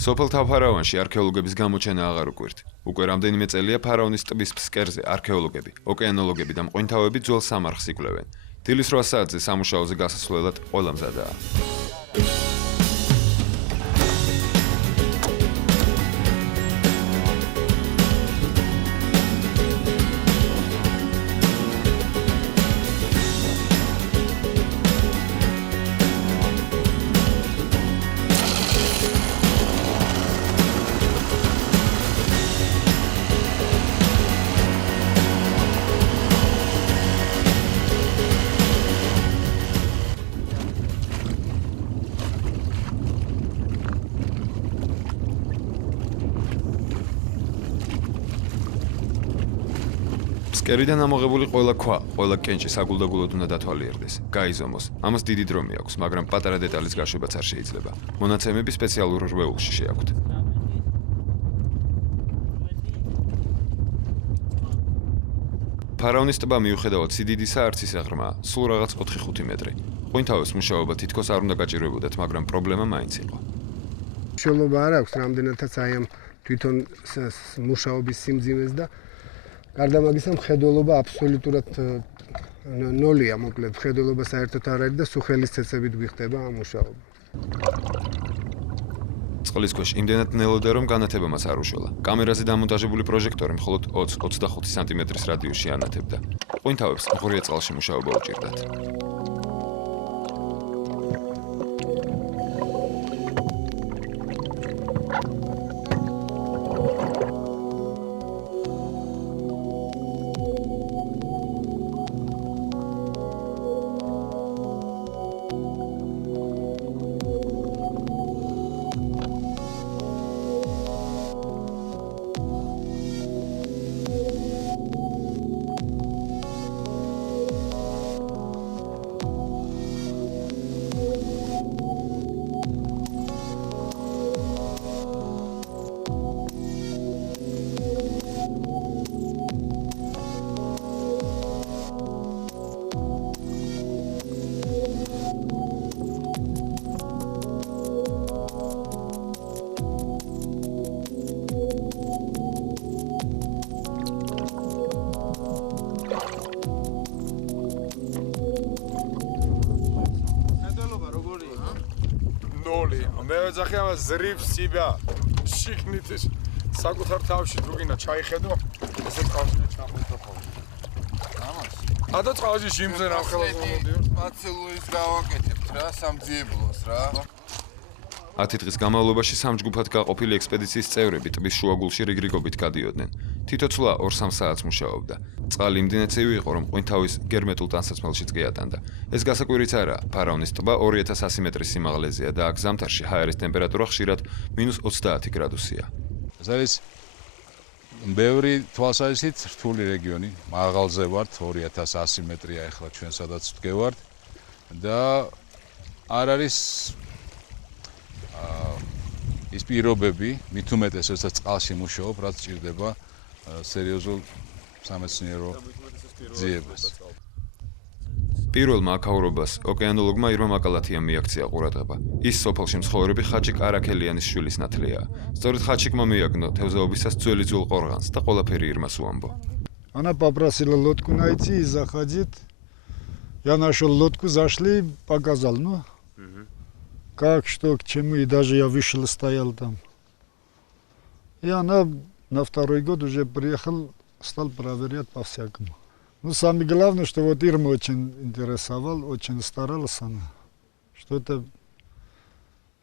სოფელ თავფარავანში არქეოლოგების გამოჩენა აღარ უკვირთ. უკვე რამდენიმე წელია ფარავნის ტბის ფსკერზე არქეოლოგები, ოკეანოლოგები და მყინთავები ძველ სამარხს იკვლევენ. დილის 8 საათზე სამუშაოზე გასასვლელად ყველა მზადაა. ფსკერიდან ამოღებული ყველა ქვა, ყველა კენჭი საგულდაგულოდ უნდა დათვალიერდეს, გაიზომოს. ამას დიდი დრო მიაქვს, მაგრამ პატარა დეტალის გაშვებაც არ შეიძლება. მონაცემები სპეციალურ რვეულში შეაქვთ. ფარავნის ტბა მიუხედავად სიდიდისა არც ისე ღრმაა, სულ რაღაც 4-5 მეტრი. მყინთავის მუშაობა თითქოს არ უნდა გაჭირვებოდეთ, მაგრამ პრობლემა მაინც იყო. მშრალობა არ აქვს რამდენადაც აი ამ თვითონ მუშაობის სიმძიმეს და გარდა მაგისა მხედველობა აბსოლუტურად ნოლია, მოკლედ მხედველობა საერთოდ არ არის და სუხელის ცეცებით გვიხდება ამ მუშაობა. წყლის ქვეშ იმდენად ნელოდა, რომ განათებამაც არ უშველა. კამერაზე დამონტაჟებული პროჟექტორი მხოლოდ 20-25 სანტიმეტრის რადიუსში ანათებდა. მყინთავებს ღრია წყალში მუშაობა უჭირდათ. მე ვეძახი ამას ზრიფს იბა შიგნით ის საკუთარ თავში თუ გინდა ჩაიხედო ესე წყალში ჩახვიდო ხოლმე ამას ადო წყალში შიმზე რა ხელას მომდიო პაცელუის გავაკეთებთ რა სამძიებლოს რა 10 დღის განმავლობაში სამჯგუფად გაყოფილი ექსპედიციის წევრები ტბის შუაგულში რიგრიგობით გადიოდნენ. თითო-ცვლა 2-3 საათს მუშაობდა. წყალი იმდენად ცივი იყო, რომ მყინთავის გერმეტულ ტანსაცმელშიც გეატანდა. ეს გასაკვირიც არაა, ფარავნის ტბა 2100 მეტრის სიმაღლეზეა და აქ ზამთარში ჰაერის ტემპერატურა ხშირად -30 გრადუსია. ეს არის ბევრი თვალსაზრისით რთული რეგიონი. მაღალზე ვართ 2100 მეტრია ახლა ჩვენ სადაც ვდგევართ და არ არის ის პირობები, მით უმეტეს როდესაც წყალში მუშაობ, რაც ჭირდება სერიოზულ სამეცნიერო ძიებას. პირველმა აქაურობას ოკეანოლოგმა ირმა მაკალათიამ მიაქცია ყურადღება. ის სოფელში მცხოვრები ხაჭი კარაქელიანის შვილის ნათლია. სწორედ ხაჭიკმა მიაგნო თევზაობისას ძველი ყორღანს და ყველაფერი ირმას უამბო. Она попросила лодку найти и заходить. Я нашел лодку, зашли, показал, ну, как, что, к чему, и даже я вышел, стоял там. И она на второй год уже приехал, стал проверять по-всякому. Ну, самое главное, что вот Ирма очень интересовал, очень старалась она. Что-то...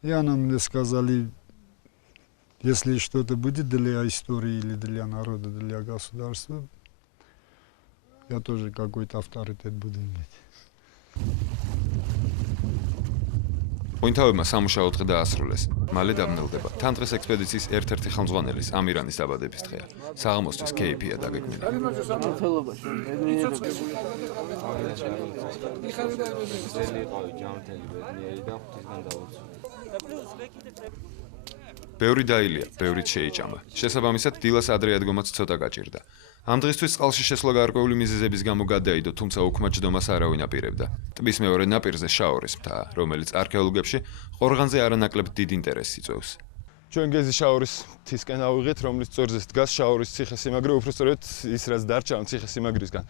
И она мне сказали, если что-то будет для истории или для народа, для государства, я тоже какой-то авторитет буду иметь. მყინთავებმა სამუშაო დღე დაასრულეს. მალე დაბნელდება. თან დღეს ექსპედიციის ერთ-ერთი ხელმძღვანელის ამირანის დაბადების დღეა. საღამოსთვის კეიფია დაგეგმილი. ბევრი დაილია, ბევრიც შეიჭამა. შესაბამისად, დილას ადრე ადგომაც ცოტა გაჭირდა. ამ დღისთვის წყალში შესვლა გარკვეული მიზეზების გამო გადაიდო, თუმცა უქმად ჯდომას არავინ აპირებდა. ტბის მეორე ნაპირზე შაორის მთაა, რომელიც არქეოლოგებში ყორღანზე არანაკლებ დიდ ინტერესს იწვევს. ჩვენ გეზი შაორის მთისკენ ავიღეთ, რომლის წვერზე დგას შაორის ციხესიმაგრე, უბრალოდ ის რაც დარჩა ამ ციხესიმაგრისგან.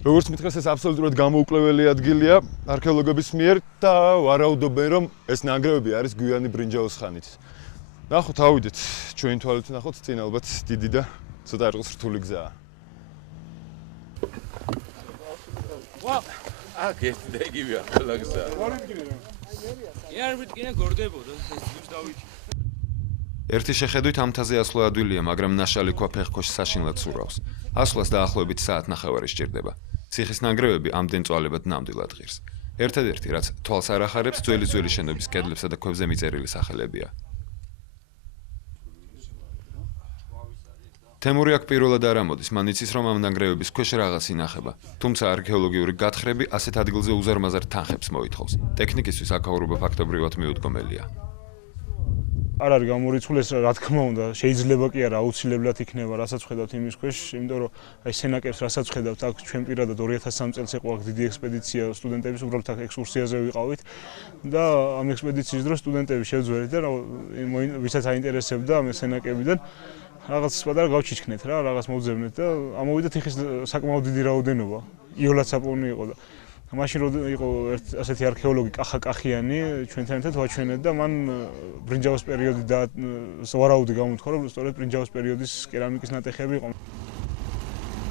როგორც მითხრეს, ეს აბსოლუტურად გამოუკლეველი ადგილია არქეოლოგების მიერ და ვარაუდობენ, რომ ეს ნანგრევები არის გვიანი ბრინჯაოს ხანით. ნახოთ, ავიდეთ, ჩვენი თვალით ნახოთ, წინ ალბათ დიდი და ცოტა რყოს რთული გზაა. აქ ეს და იგივეა ყველა გზა. ერთი შეხედვით ამ მთაზე ასვლა ადვილია, მაგრამ ნაშალი ქვა ფეხქოშ საშინლად სურავს. ასვლას დაახლოებით საათნახევარი სჭირდება. ციხის ნანგრევები ამდენ წვალებად ნამდვილად ღირს. ერთადერთი, რაც თვალს არ ახარებს, ძველი შენობის კედლებსა და ქვებზე მიწერილი სახელებია. თემური აქ პირველად არ ამოდის, მან იცის, რომ ამ ნანგრევების ქვეშ რაღაც ინახება. თუმცა არქეოლოგიური გათხრები ასეთ ადგილზე უზარმაზარ თანხებს მოითხოვს. ტექნიკისთვის აქაურობა ფაქტობრივად მიუდგომელია. არ არის გამორიცხული ეს რა თქმა უნდა შეიძლება კი არა აუცილებლად იქნება რასაც ხედავთ იმის ქვეშ იმიტომ რომ აი სენაკებს რასაც ხედავთ აქ ჩვენ პირადად 2003 წელს იყო აქ დიდი ექსპედიცია სტუდენტების უბრალოდ აქ ექსკურსიაზე ვიყავით და ამ ექსპედიციის დროს სტუდენტები შევძვერეთ და ვისაც აინტერესებდა ამ სენაკებიდან რაღაც პატარა გავჩიჩქნეთ რა რაღაც მოვძებნეთ და ამოვიდა თიხის საკმაოდ დიდი რაოდენობა იოლად საპონი იყო და მაშინ რო იყო ასეთი არქეოლოგი კახაკახიანი ჩვენთან ერთად ვაჩვენეთ და მან ბრინჯაოს პერიოდი და ვარაუდი გამოთქვა რომ სწორედ ბრინჯაოს პერიოდის კერამიკის ნატეხები იყო.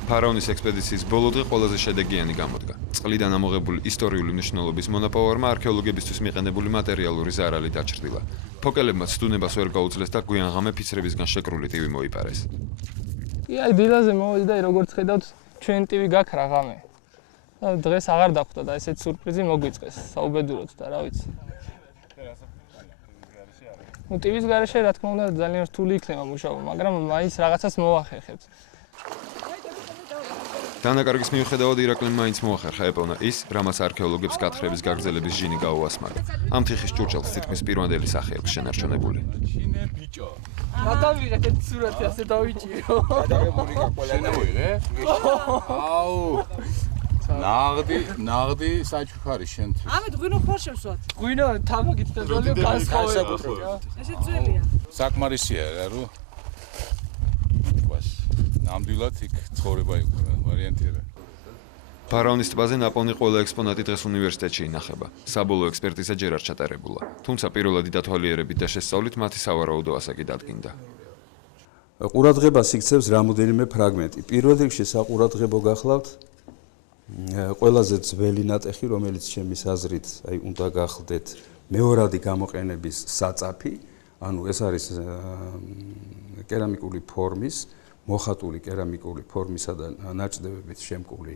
ფარაონის ექსპედიციის ბოლო დღე ყველაზე შედეგიანი გამოდგა. წყლიდან ამოღებული ისტორიული მნიშვნელობის მონაპოვარმა არქეოლოგებისთვის მიყენებული მატერიალური ზარალი დაჩრდილა. ფოკელებმა ცდუნებას ვერ გაუძლეს და გვიან ღამე ფიცრებისგან შეკრული ტივი მოიპარეს. აი დილაზე მოვიდა როგორც ხედავთ ჩვენ ტივი გაქრა ღამე. დღეს აღარ დახვდა და ესეც სურპრიზი მოგვიწყეს საუბედუროდ და რა ვიცი. ნუ ტივის გარეშე რა თქმა უნდა ძალიან რთული იქნება მუშაობა, მაგრამ მაინც რაღაცას მოვახერხებთ. დანაკარგის მიუხედავად ირაკლიმ მაინც მოახერხა ეპოვნა ის, რამაც არქეოლოგებს გათხრების გაგრძელების ჟინი გაუასმარა. ამ თიხის ჭურჭელს თითქმის პირვანდელი სახე აქვს შენარჩუნებული. გადავიღეთ ეს სურათი ასე დავიჭირო. გადაგებული ყველა მოიღე? აუ ნაღდი საჩუქარი შენთვის. ამით ღვინო ხარ შევსვათ. ღვინო თამაგით და ძალიან განსხვავებული. ესე ძველია. საკმარისია რა რო ვას ნამდვილად იქ ცხოვრება იყო რა ვარიანტი რა. ფარაონის ტბაზე ნაპოვნი ყველა ექსპონატი დღეს უნივერსიტეტში ინახება. საბოლოო ექსპერტიზა ჯერ არ ჩატარებულა. თუმცა პირველადი დათვალიერებით და შესწავლით მათი სავარაუდო ასაკი დადგინდა. ყურადღებას იქცევს რამოდენიმე ფრაგმენტი. პირველ რიგში საყურადღებო გახლავთ ყველაზე ძველი ნატეხი, რომელიც ჩემის აზრით, აი უნდა გახლდეთ მეორადი გამოყენების საწაფი, ანუ ეს არის კერამიკული ფორმის, მოხატული კერამიკული ფორმისა და ნაჭდევებით შემკული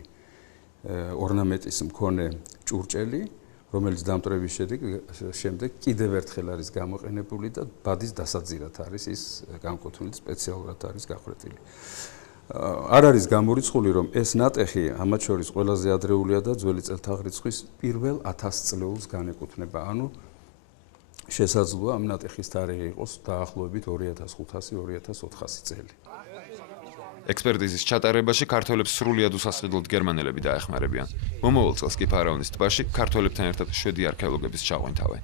ორნამენტის მქონე ჭურჭელი, რომელიც დამტვრების შემდეგ კიდევ ერთხელ არის გამოყენებული და ბადის დასაძირად არის ის განკუთვნილი, სპეციალურად არის გახვეტილი. არ არის გამორიცხული, რომ ეს ნატეხი ამათ შორის ყველაზე ადრეულია და ძველი წელთაღრიცხვის პირველ 1000 წლეულს განეკუთვნება. ანუ შესაძლოა ამ ნატეხის თარიღი იყოს დაახლოებით 2500-2400 წელი. ექსპერტიზის ჩატარებაში ქართველებს სრულიად უსასყიდლოდ გერმანელები დაეხმარებიან. მომავალ წელს კი ფარაონის ტბაში ქართველებთან ერთად 7 არქეოლოგების ჩაღვინთავენ.